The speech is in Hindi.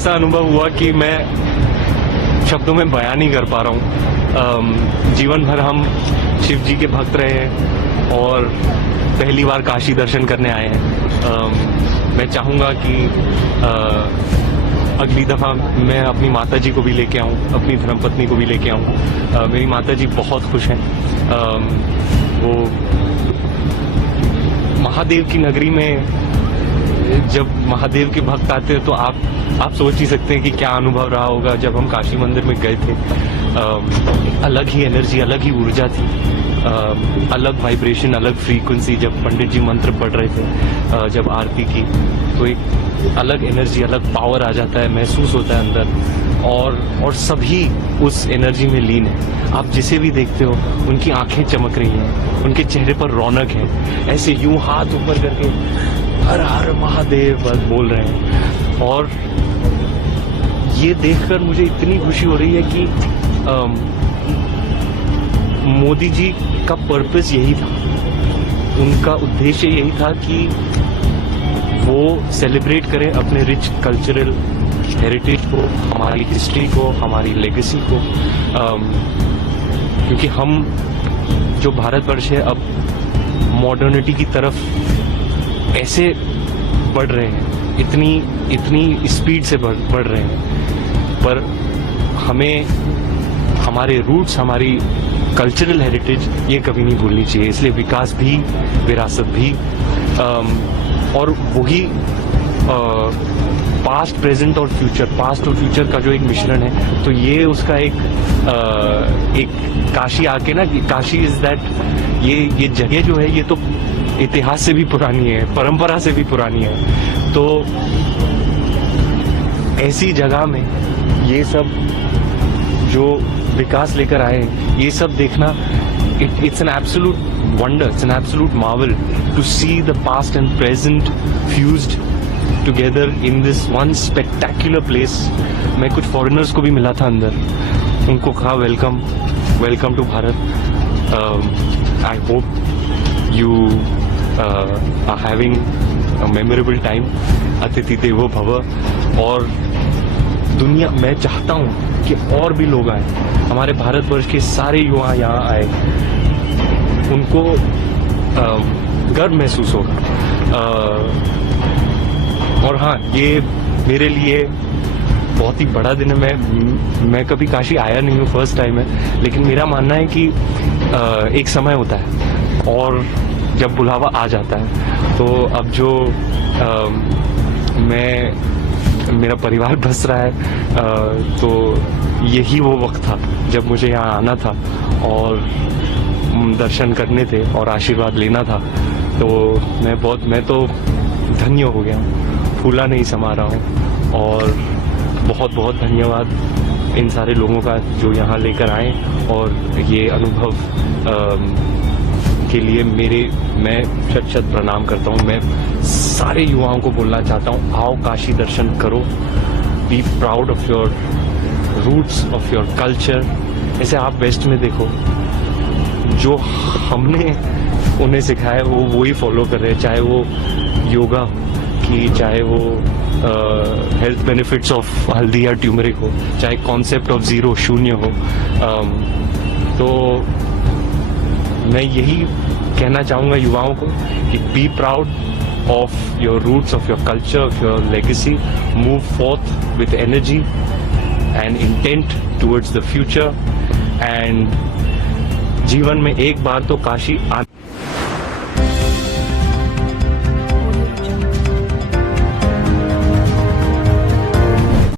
ऐसा अनुभव हुआ कि मैं शब्दों में बयान नहीं कर पा रहा हूँ। जीवन भर हम शिव जी के भक्त रहे हैं और पहली बार काशी दर्शन करने आए हैं। मैं चाहूँगा कि अगली दफ़ा मैं अपनी माताजी को भी लेके आऊँ, अपनी धर्मपत्नी को भी लेके आऊँ। मेरी माताजी बहुत खुश हैं। वो महादेव की नगरी में जब महादेव के भक्त आते हैं तो आप सोच ही सकते हैं कि क्या अनुभव रहा होगा जब हम काशी मंदिर में गए थे। अलग ही एनर्जी, अलग ही ऊर्जा थी, अलग वाइब्रेशन, अलग फ्रीक्वेंसी। जब पंडित जी मंत्र पढ़ रहे थे, जब आरती की, तो एक अलग एनर्जी, अलग पावर आ जाता है, महसूस होता है अंदर। और सभी उस एनर्जी में लीन है। आप जिसे भी देखते हो उनकी आंखें चमक रही हैं, उनके चेहरे पर रौनक है, ऐसे यूं हाथ ऊपर करके हर हर महादेव बस बोल रहे हैं। और ये देखकर मुझे इतनी खुशी हो रही है कि मोदी जी का पर्पस यही था, उनका उद्देश्य यही था कि वो सेलिब्रेट करें अपने रिच कल्चरल हेरिटेज को, हमारी हिस्ट्री को, हमारी लेगेसी को। क्योंकि हम जो भारतवर्ष है अब मॉडर्निटी की तरफ ऐसे बढ़ रहे हैं, इतनी स्पीड से बढ़ रहे हैं, पर हमें हमारे रूट्स, हमारी कल्चरल हेरिटेज ये कभी नहीं भूलनी चाहिए। इसलिए विकास भी, विरासत भी, और वही पास्ट, प्रेजेंट और फ्यूचर का जो एक मिश्रण है, तो ये उसका एक काशी आके ना, काशी इज दैट, ये जगह जो है ये तो इतिहास से भी पुरानी है, परंपरा से भी पुरानी है। तो ऐसी जगह में ये सब जो विकास लेकर आए, ये सब देखना, it's an absolute wonder, it's an absolute marvel to see the past and present fused together in this one spectacular place. मैं कुछ फॉरेनर्स को भी मिला था अंदर, उनको कहा welcome to Bharat. I hope you are having a memorable time. अतिथि देवो भव। और दुनिया, मैं चाहता हूँ कि और भी लोग आए, हमारे भारतवर्ष के सारे युवा यहाँ आए, उनको गर्व महसूस होगा। और हाँ, ये मेरे लिए बहुत ही बड़ा दिन है। मैं कभी काशी आया नहीं हूँ, फर्स्ट टाइम है, लेकिन मेरा मानना है कि एक समय होता है और जब बुलावा आ जाता है, तो अब जो मेरा परिवार बस रहा है, तो यही वो वक्त था जब मुझे यहाँ आना था और दर्शन करने थे और आशीर्वाद लेना था। तो मैं तो धन्य हो गया हूँ, फूला नहीं समा रहा हूँ। और बहुत बहुत धन्यवाद इन सारे लोगों का जो यहाँ लेकर आए और ये अनुभव के लिए मैं शत प्रणाम करता हूँ। मैं सारे युवाओं को बोलना चाहता हूँ, आओ काशी दर्शन करो, be proud of your roots, of your culture. ऐसे आप वेस्ट में देखो, जो हमने उन्हें सिखाया है वो ही फॉलो कर रहे हैं, चाहे वो योगा की, चाहे वो हेल्थ बेनिफिट्स ऑफ हल्दी या ट्यूमरिक हो, चाहे कॉन्सेप्ट ऑफ जीरो, शून्य हो। तो मैं यही कहना चाहूँगा युवाओं को कि be proud of your roots, of your culture, of your legacy, move forth with energy and intent towards the future. And जीवन में एक बार तो काशी